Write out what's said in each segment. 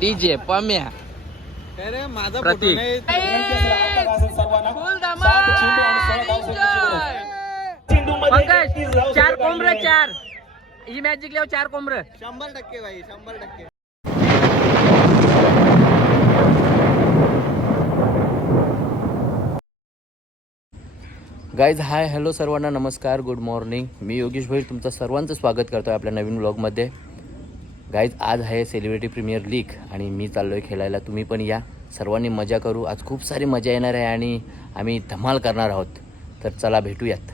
DJ Pamya. अरे माझा प्रतीक. नाही. पंकज चार कोंबड चार. ही मॅच जिंकल्यावर चार कोंबड शंभर टक्के भाई शंभर टक्के. गाईज हाय हॅलो सर्वांना नमस्कार गुड मॉर्निंग मी योगेश भाई तुमचं सर्वांचं स्वागत करतो आहे आपल्या नवीन व्लॉगमध्ये गाईज आज आहे सेलिब्रिटी प्रीमियर लीग आणि मी चाललो आहे खेळायला. तुम्ही पण या. सर्वांनी मजा करू. आज खूप सारी मजा येणार आहे आणि आम्ही धमाल करणार आहोत. तर चला भेटूयात.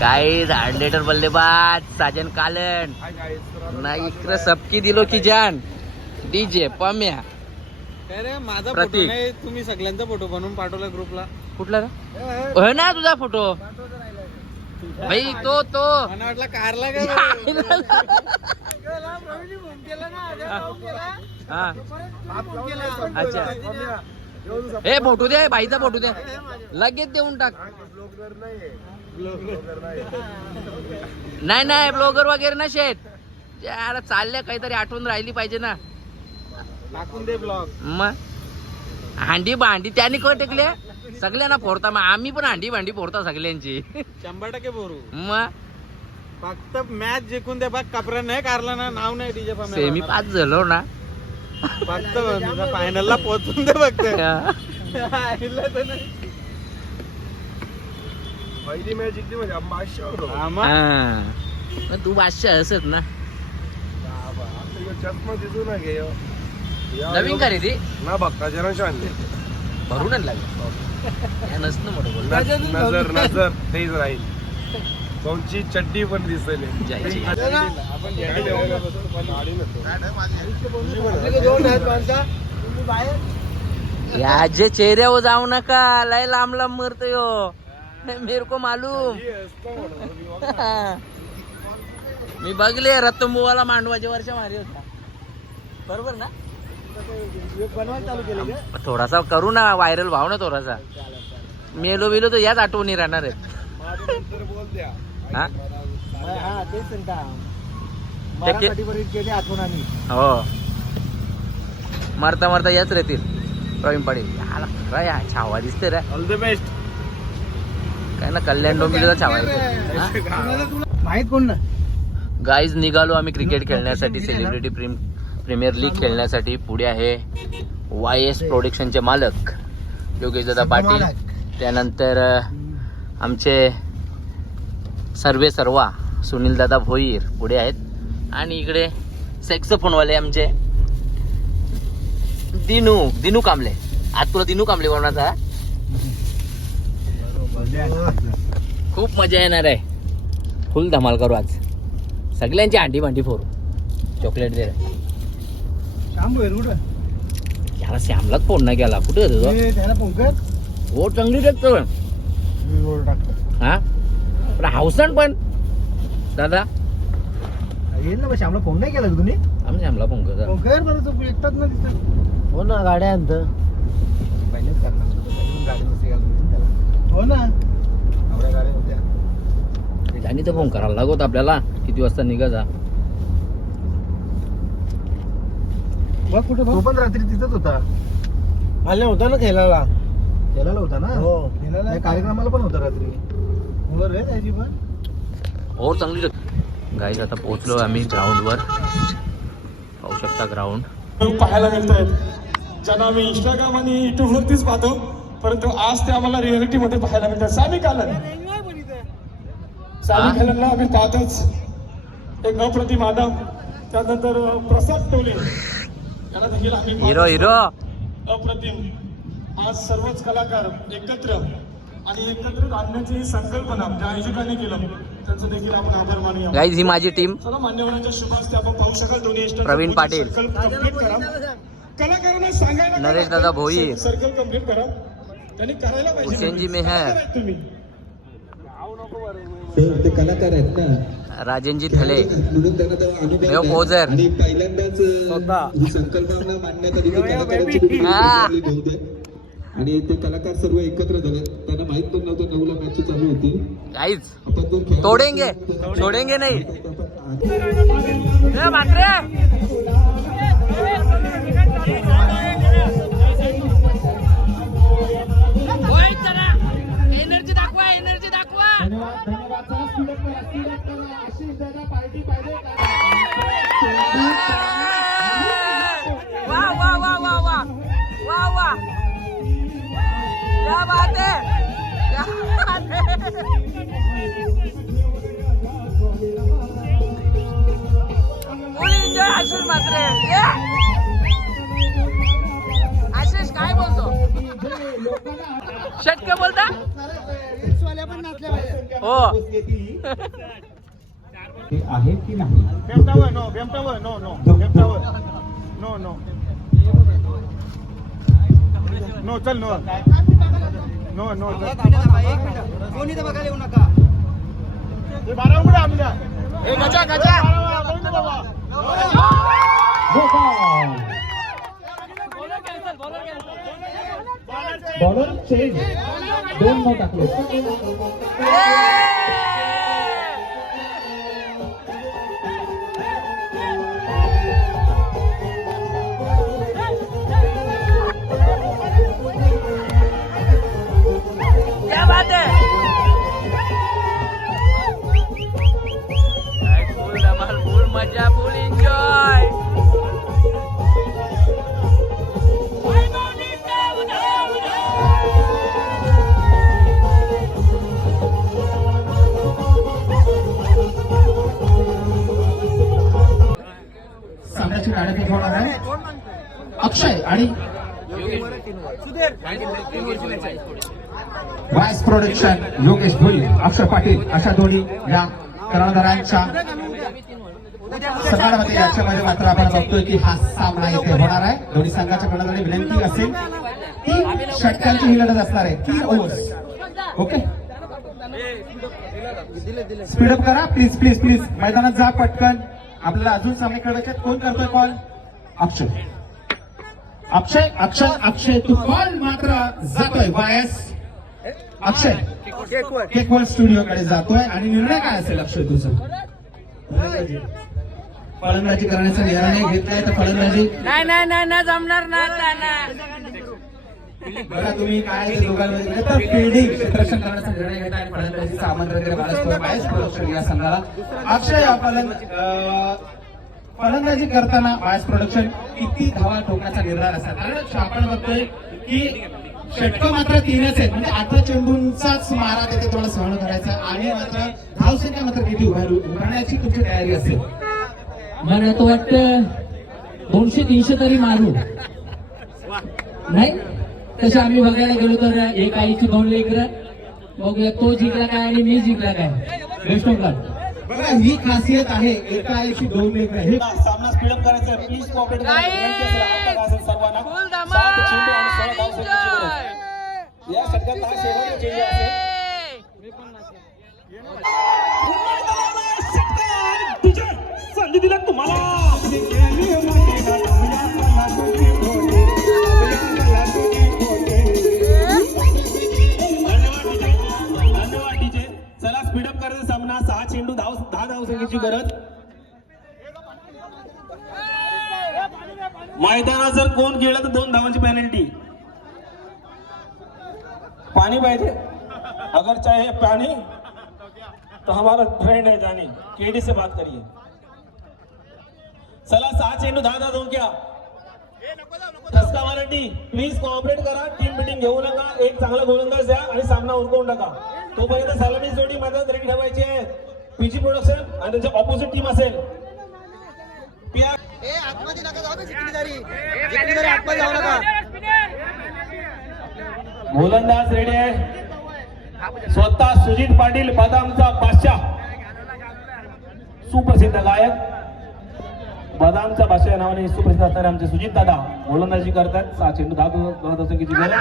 काय हँडलेटर बल्लेबाज साजन कालन. नाही इकडं सबकी दिलो की जान. डीजे पम्या. अरे माझा फोटो प्रतीक. नाही तुम्ही सगळ्यांचा फोटो बनवून पाठवला ग्रुपला कुठला रे? होय ना तुझा फोटो भाई तो तो. मला वाटलं कारला का हा. अच्छा. ए फोटो दे बाईचा फोटो दे. लगेच देऊन टाक. नाही नाही ब्लॉगर वगैरे ना शेत. यार चालल्या काहीतरी आठवण राहिली पाहिजे ना. टाकून दे ब्लॉग. मग? हांडी भांडी त्याने कळ टेकले सगळ्यांना फोडता. मग आम्ही पण हांडी भांडी फोडता सगळ्यांची. शंभर टक्के बोरू मग? फक्त मॅच जिंकून दे बघ कपरा नाही कारला ना नाव नाही डीजे सेमी पास झालो ना. फक्त फायनलला पोहोचून दे फक्त. आईला तर नाही. पहिली मॅच जिंकली म्हणजे होतो. हा. हा. मग तू पाचशे असत ना. चष्मा दिसू ना घे नवीन खरेदी ना बघता जरा आणले. भरूनच लागेल नसतं मोठं बोल नजर नजर तेच राहील. कोणची चड्डी पण दिसेल. या जे चेहऱ्यावर जाऊ नका. लय लांब लांब मरतो यो मेरे को मालूम. ही असतं म्हणून, मी बघा. मी बघले रत्तमुवाला मांडवाच्या वर्षा मारी होता. बरोबर ना? थोडासा करू ना व्हायरल भाव ना थोडासा. मेलो बिलो तर याच आठवणी राहणार हा? आठवण आली हो मरता मरता याच राहतील. प्रवीण पाटील. याला काय या छावा दिसते रे. ऑल द बेस्ट काय ना कल्याण डोंबिवलीचा छावा येतो माहीत कोण ना गाईज निघालो आम्ही क्रिकेट खेळण्यासाठी सेलिब्रिटी प्रीम प्रीमियर लीग खेळण्यासाठी. पुढे आहे वाय एस प्रोडक्शनचे मालक. योगेश दादा पाटील. त्यानंतर आमचे सर्वे सर्वा सुनील दादा भोईर पुढे आहेत. आणि इकडे सेक्सफोनवाले आमचे दिनू दिनू कांबले आज तुला दिनू कांबले कोणाचा खूप मजा येणार आहे. फुल धमाल करू आज. सगळ्यांची अंडी भांडी फोरू चॉकलेट दे याला श्यामलाच फोन नाही गेला. कुठे होतो तो? हो चांगली टाकतो हा? पण हावसन पण. दादा? येईल ना श्यामला फोन नाही केला का तुम्ही? आम्ही श्यामला फोन करतो. बरं तू एकटाच ना तिथं. हो ना गाड्या आणत पहिलेच करणार गाडी नसते हो ना. आपल्या गाड्या होत्या. त्यांनी तर फोन करायला लागत आपल्याला किती वाजता निघायचा बघ कुठे तो पण रात्री तिथंच होता. आले होता ना खेळायला. खेळायला होता ना? हो खेळायला कार्यक्रमाला पण होता रात्री. हो रे त्याची पण. हो चांगली गाईज आता पोहोचलो आम्ही ग्राउंडवर पाहू शकता ग्राउंड पाहायला मिळत आहेत ज्यांना आम्ही इंस्टाग्राम आणि युट्यूब वरतीच पाहतो परंतु आज ते आम्हाला रिअलिटी मध्ये पाहायला मिळतात. सामी कालन सामी कालनला आम्ही पाहतोच. एक अप्रतिम आदम त्यानंतर प्रसाद टोले. याला देखील आम्ही हिरो. हिरो! अप्रतिम. आज सर्वच कलाकार एकत्र आणि एकत्रित आणण्याची संकल्पना ज्या आयोजकांनी केलं त्यांचं देखील आपण आभार मानूया. गाईज ही माझी टीम चला मान्यवरांच्या शुभ हस्ते आपण पाहू शकाल दोन्ही इष्ट प्रवीण पाटील. कलाकारांना सांगायला नरेश दादा भोईर. सर्कल कंप्लीट करा. त्यांनी करायला पाहिजे. हुसेनजी मेहर. कलाकार आहेत तुम्ही. ते कलाकार आहेत ना राजेंजी थले म्हणून त्यांना तेव्हा अनुभव मेव नाही. पोजर. आणि पहिल्यांदाच ही संकल्पना मांडण्यात आली की कलाकारांची आणि ते कलाकार सर्व एकत्र झाले. त्यांना माहीत पण नव्हतं नऊला मॅच चालू होती. काहीच. तोडेंगे. तोडेंगे नाही. एनर्जी दाखवा एनर्जी दाखवा. नाही आपण आधी- ए, म्हात्रे! मुलींचे आशिष मात्र आशिष काय बोलतो? षटके बोलता? हो. ते आहे की नाही? No no no no no no चल नो. नो नो कोणी तर बघायला येऊ नका. बारा उघडा आमल्या गजा गजा. Bowler change. दोन नऊ टाकले. मजा फुल एन्जॉय सामन्याची होणार आहे. अक्षय आणि वायस प्रोडक्शन योगेश भोई अक्षय पाटील अशा दोन्ही या कर्णधारांच्या सकाळमध्ये याच्यामध्ये मात्र आपण बघतोय की हा सामना इथे होणार आहे. दोन्ही संघाच्या कर्णधारांनी विनंती असेल. तीन षटकांची ही लढत असणार आहे. तीन ओव्हर्स ओके स्पीडअप करा. प्लीज प्लीज प्लीज मैदानात जा पटकन. आपल्याला अजून सामने खेळायचे. कोण करतोय कॉल अक्षय. अक्षय अक्षय अक्षय तू कॉल मात्र जातोय. वायस अक्षय. केकवल स्टुडिओ कडे जातोय. आणि निर्णय काय असेल अक्षय तुझं? फलंदाजी करण्याचा निर्णय घेतलाय तर फलंदाजी नाही नाही नाही नाही जमणार ना आता ना. बघा तुम्ही काय दोघांमध्ये. तर फिल्डिंग क्षेत्ररक्षण करण्याचा निर्णय घेता आणि फलंदाजीचा आमंत्रण बाळगतो वायस प्रोडक्शन या संघाला. अक्षय फलंद फलंदाजी करताना वायस प्रोडक्शन किती धावा ठोकण्याचा निर्धार असतात? कारण आपण बघतोय की षटकं मात्र तीनच आहेत. म्हणजे अठरा चेंडूंचाच मारा तिथे तुम्हाला सहन करायचा. आणि मात्र धावसंख्या मात्र किती उभारू उभारण्याची तुमची तयारी असेल. मला तो वाटतं दोनशे तीनशे तरी मारू. नाही? तसे आम्ही बघायला गेलो तर एक आईची दोन लेकर बघूया तो जिंकला काय आणि मी जिंकला काय. Best of luck. बघा ही खासियत आहे एका आईची दोन लेकरं हे सामना स्पीडअप करायचा आहे. प्लीज कॉपरेट सर्वांना. या षटकात हा शेवटचा चेंडू असेल संधी दिला तुम्हाला? चला स्पीडअप करायचा सामना. सहा चेंडू धाव दहा गरज. मैदानात जर कोण गेलं तर दोन धावांची पेनल्टी पाणी पाहिजे. अगर चाहे पानी तो हमारा फ्रेंड है जानी केडी से बात करिए चला सहा चेंडू दहा दहा दोन क्या ठसका मराठी प्लीज कोऑपरेट करा. टीम मिटिंग घेऊ नका. एक चांगला गोलंदाज द्या आणि सामना उरकवून टाका. तोपर्यंत सलामी जोडी मैदानात रेडी ठेवायची आहे. पीजी प्रोडक्शन आणि त्याची ऑपोजिट टीम असेल. पिया गोलंदाज रेडी आहे. स्वतः सुजित पाटील बदामचा बादशाह. सुप्रसिद्ध गायक. बदामचा भाषा या नावाने सुप्रसिद्ध असणारे आमचे सुजित दादा गोलंदाजी करतात. सहा चेंडू दहा दहा दशकाची गरज.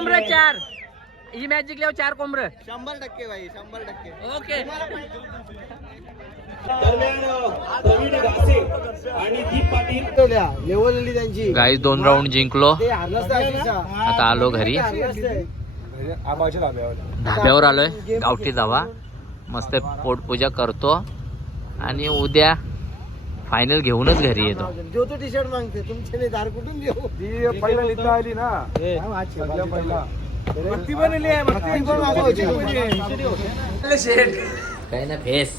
चार कोंबरे चार. ही मॅच जिंकल्यावर चार कोंबरे. शंभर टक्के भाई शंभर टक्के. ओके. दरम्यान प्रवीण घासे आणि दीप पाटील. लेवल त्यांची. गाईज दोन राऊंड जिंकलो. आता आलो घरी. धाब्यावर. आलोय. गावठी धावा. मस्त पोटपूजा करतो. आणि उद्या फायनल घेऊनच घरी येतो. जो तो टी शर्ट मागते. तुमचे नाही दार कुठून देऊ? ती पहिला लिहिता आली ना. पहिला. काय ना फेस.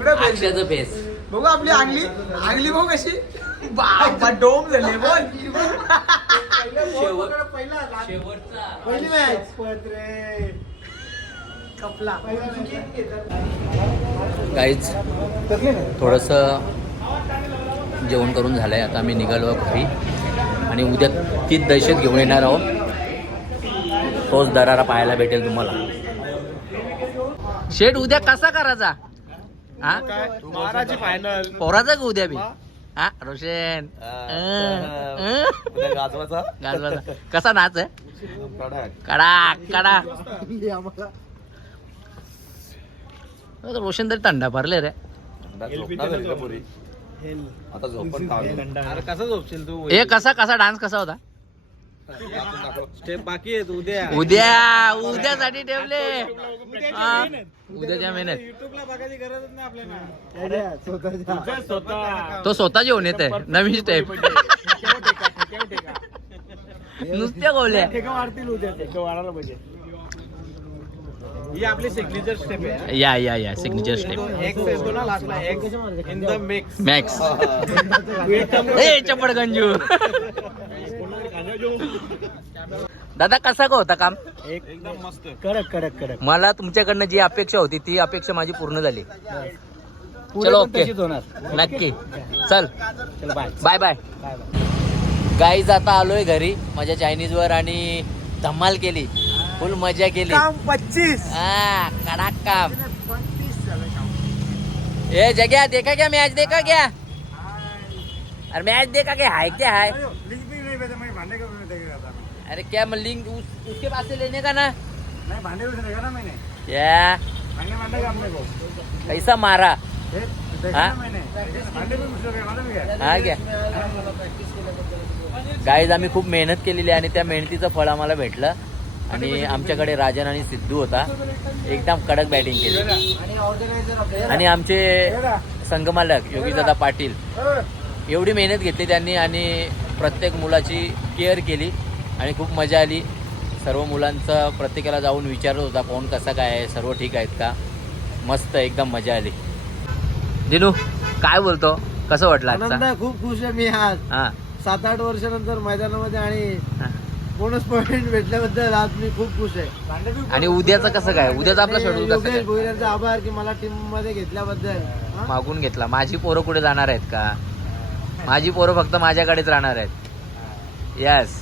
अक्षयाचं फेस? बघू आपली अंगली अंगली बघू कशी. डोम झाले बोल. पहिली मॅच कपला. काहीच थोडस जेवण करून झालंय. आता आम्ही निघालो घरी. आणि उद्या तीच दहशत घेऊन येणार आहोत. तोच दरारा पाहायला भेटेल तुम्हाला. शेट उद्या कसा करायचा? हा? फायनल पोराचा का उद्या बी. हा रोशन. गाजवाचा कसा नाच आहे? कडा कडा रोशन तरी थंडा भरले रे. अरे कसं झोपशील तू? ए कसा कसा डान्स कसा होता? स्टेप बाकी आहे उद्या. उद्या उद्यासाठी ठेवले. हा, उद्याच्या मेहनत. युट्यूबला बघायची गरजच नाही आपल्याला. स्वतः. तो स्वतः जेवण येत आहे नवीन स्टेप नुसत्या गोवल्या मारतील उद्या वाढायला पाहिजे. ही आपली सिग्नेचर स्टेप आहे. या या या सिग्नेचर स्टेप एक्स येतो ना लास्टला X in the mix max ए चपड गंजू. दादा कसा का होता काम? एकदम मस्त. कडक कडक कडक. मला तुमच्याकडनं जी अपेक्षा होती ती अपेक्षा माझी पूर्ण झाली. चलो ओके. नक्की. चल. चल bye bye bye bye guys आता आलोय घरी. माझ्या चायनीज वर आणि धमाल केली. फुल मजा केली. पच्चीस. हा कडाक काम. ए जग्या देखा क्या मैच देखा क्या? अरे मैच देखा क्या? हाय क्या हाय? अरे क्या लिंक उस, उसके पास से लेने का ना? नहीं भांडे देखा ना मैंने। क्या? भांडे भांडे का अपने को। कैसा मारा? हाँ? है। क्या? गाईज आम्ही खूप मेहनत केलेली आणि त्या मेहनतीचं फळ आम्हाला भेटलं. आणि आमच्याकडे राजन आणि सिद्धू होता. एकदम कडक बॅटिंग केली. आणि ऑर्गनायझर आपले आणि आमचे संघमालक योगीदादा पाटील एवढी मेहनत घेतली त्यांनी आणि प्रत्येक मुलाची केअर केली आणि खूप मजा आली. सर्व मुलांचं प्रत्येकाला जाऊन विचारत होता कोण कसा काय आहे? सर्व ठीक आहेत का? मस्त एकदम मजा आली. दिनू काय बोलतो? कसं वाटलं खूप खुश आहे मी आज. हा. सात आठ वर्षानंतर मैदानामध्ये आणि. बोनस पॉईंट भेटल्याबद्दल आज मी खूप खुश आहे. आणि उद्याचं कसं काय? उद्याचं आपलं शेड्यूल कसं काय? भोईरांचा आभार की मला टीममध्ये घेतल्याबद्दल. हा? मागून घेतला. माझी पोरं कुठे जाणार आहेत का? माझी पोरं फक्त माझ्याकडेच राहणार आहेत. यस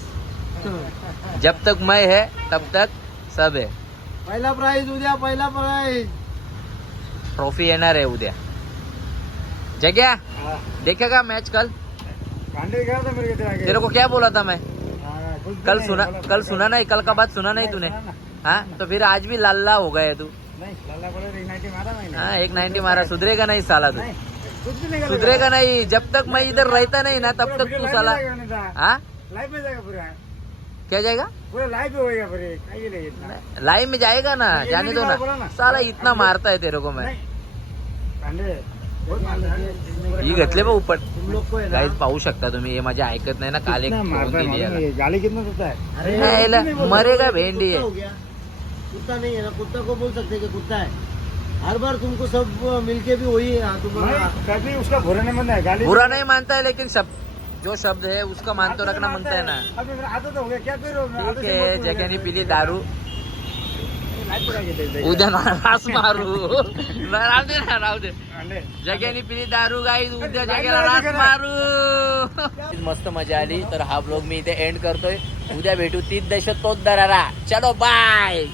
जब तक मैं है तब तक सब है. पहिला प्राइज उद्या पहिला प्राइज ट्रॉफी येणार आहे उद्या. जग्या देखेगा मैच कल? तेरे को क्या बोला था मैं? कल सुना कल सुना नहीं। कल का बात सुना नहीं तूने। हाँ? तो फिर आज भी लाल्ला हो गया तू। हाँ एक नाइन्टी मारा। सुधरेगा नहीं साला तू। सुधरेगा नहीं। जब तक मैं इधर रहता नहीं ना तब तक तू साला हाँ? लाइफ में जाएगा पूरा। क्या जाएगा? पूरा लाइफ में होएगा लाइव में जाएगा ना जाने दो ना। साला इतना मारता है तेरे को मैं। है ही घेतले बा उपट. तुम लोग को है ना गाईज पाहू शकता तुम्ही हे माझ्या ऐकत नाही ना काल एक कितना फ़ोन दिली याला. गाली कितना देता है? अरे याला मरेगा भेंडी है कुत्ता हो? गया। कुत्ता नहीं है ना कुत्ता को बोल सकते कि कुत्ता है। हर बार तुमको सब मिलके भी वही हाँ, तुम्हारा कभी उसका बुरा नहीं बनना है गाली बुरा नहीं मानता है लेकिन शब्द जो शब्द है उसका मान तो रखना बनता है ना। अब आता तो हो गया क्या करो? ठीक आहे जग्याने पिली दारू। उद्या नाराज मारू. राहू दे ना राहू दे. जग्याने पिली दारू गाई उद्या जग्याला रास मारू. मस्त मजा आली तर हा ब्लॉग मी इथे एंड करतोय. उद्या भेटू तीच दशत तोच दरारा. चलो बाय